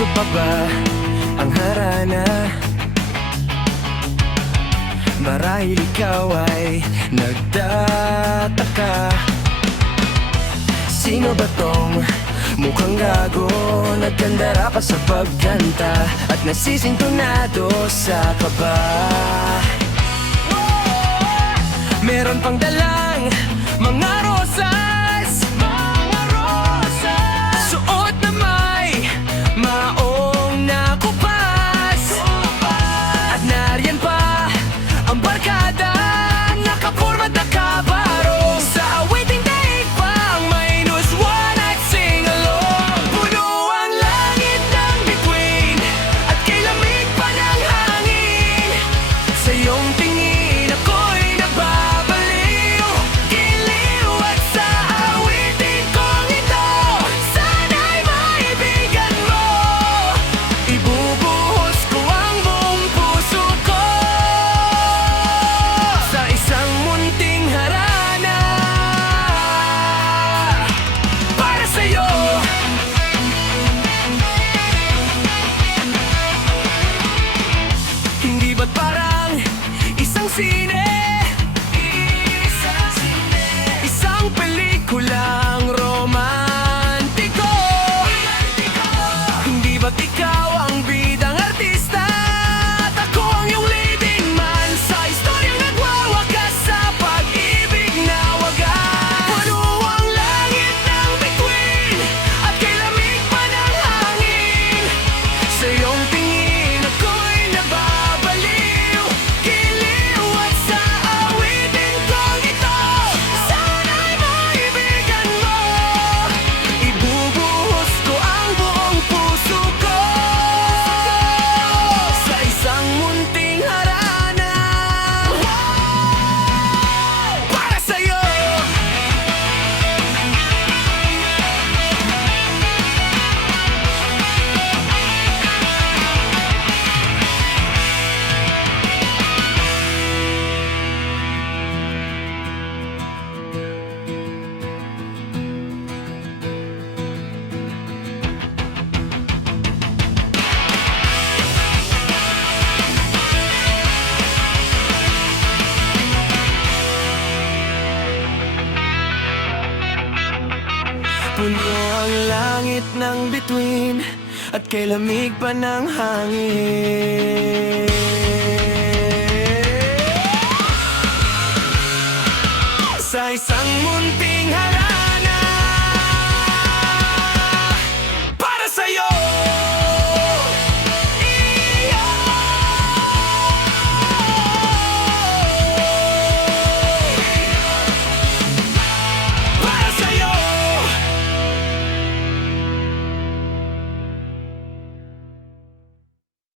puso pa ba ang harana? Marahil ikaw ay nagtataka, sino ba tong mukhang gago? Nagkandara pa sa pagkanta at nasisintonado sa kaba. Meron pang dalang mga rosas, suot na may maong nakupas, at nariyan pa ang barkada, nakapurma at nakabaro. Sa awaiting day pang minus one at sing along. Puno ang langit ng bituin at kay lamig pa ng hangin. Sa iyong tingin ako'y nagbabaliw, giliw. At sa awitin kong ito, sana'y maibigan mo. Ibubuhos ko ang buong puso ko sa isang munting harana para sa'yo. Hindi ba't parang isang sine? Isang pelikulang romantiko? Hindi ba't ikaw ang bidang artista at ako ang iyong leading man sa istoryang nagwawakas sa pag-ibig na wagas? Puno ang langit ng bituin at kay lamig pa ng hangin. Sa iyong tingin ako'y nababaliw, giliw. At sa awitin kong ito, sana'y maibigan mo. Ibubuhos ko ang buong puso ko sa isang munting harana para sa'yo. Puno ang langit ng bituin at kay lamig pa ng hangin. Sa isang munting harana para sa'yo.